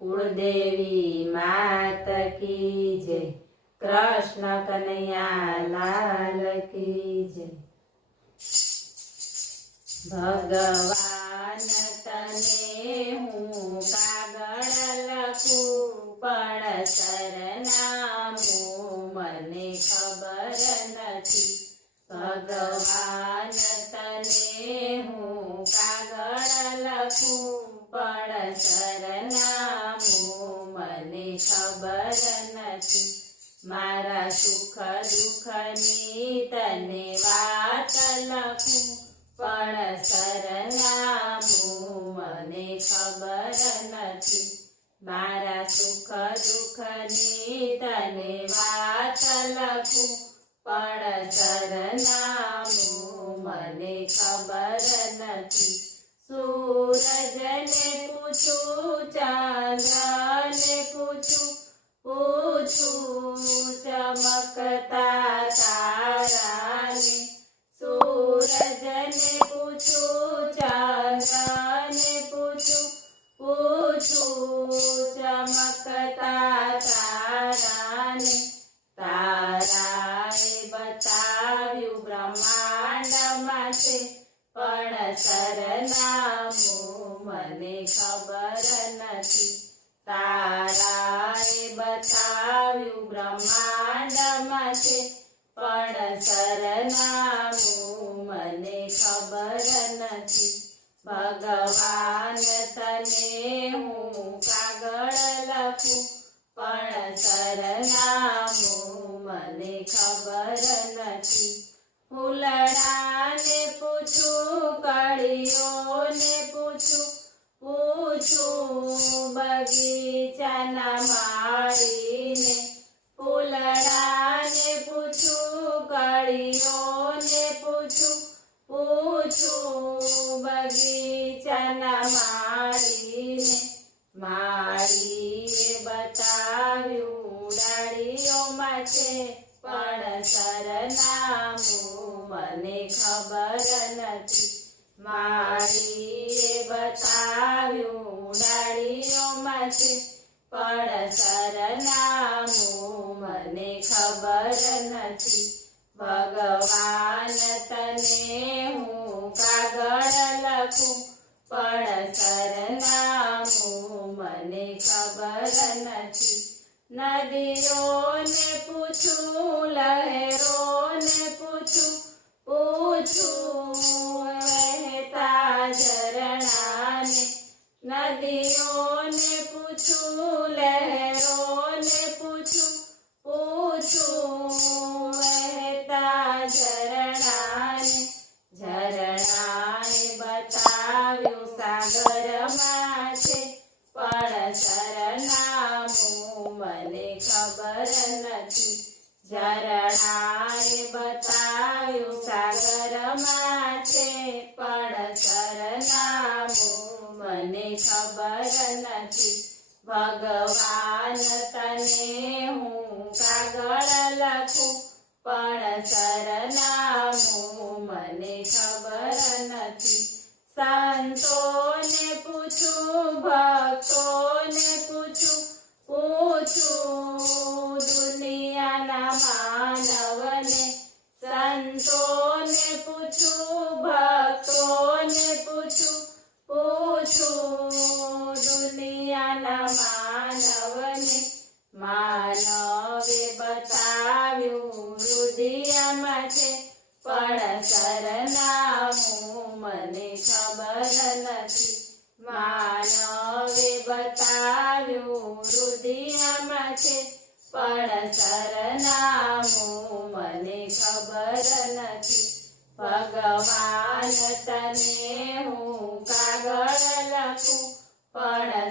कुलदेवी मात की जय। कृष्ण कन्हैया लाल की जय। भगवान तने हूँ कागळ लखूं पण सरनामું મને ખબર નથી। ભગવાન તને હું કાગળ લખું પણ સરનામું મને ખબર નથી। મારા સુખ દુઃખની તને વાત લખું પણ સરનામું મને ખબર નથી। મારા સુખ દુઃખની તને વાત લખું પણ સરનામું મને ખબર નથી। સૂરજને પૂછું ચંદ્રને પૂછું ચમકતા તારાને। સૂરજને પૂછું ચંદ્રને પૂછું ચમકતા તારાને। તારાએ બતાવ્યું બ્રહ્માંડમાં છે પણ સરનામું મને ખબર નથી। તારાએ બતાવ્યું બ્રહ્માંડમાં છે પણ સરનામું મને ખબર નથી। ભગવાન તને હું કાગળ લખું પણ સરનામું મને ખબર નથી। ફૂલડાને પૂછું કળીઓને પૂછું બગીચાના માળીને। ફૂલડાને પૂછું કળીઓને પૂછું બગીચાના માળીને। માળીએ બતાવ્યું ડાળીઓમાં છે પણ સરનામું મને ખબર નથી। માળીએ બતાવ્યું ડાળીઓમાં છે પણ સરનામું મને ખબર નથી। ભગવાન તને હું કાગળ લખું પણ સરનામું મને ખબર નથી। નદીઓને પૂછું લહેરોને પૂછું વહેતા ઝરણાને। નદીઓને પૂછું લહેરોને પૂછું વહેતા ઝરણાને। ઝરણાએ બતાવ્યું સાગરમાં છે પણ સરનામું મને ખબર નથી। ઝરણાએ બતાવ્યું સાગરમાં છે પણ સરનામું મને ખબર નથી। ભગવાન તને હું કાગળ લખું પણ સરનામું મને ખબર નથી। સંતોને પૂછું ભક્તોને પૂછું દુનિયાના માનવને। સંતોને પૂછું ભક્તોને પૂછું દુનિયાના માનવને। માનવે બતાવ્યું હૃદયમાં છે પણ સરનામું મને ખબર નથી। માનવે બતાવ્યું હૃદયમાં છે પણ સરનામું મને ખબર નથી। ભગવાન તને હું કાગળ લખું પણ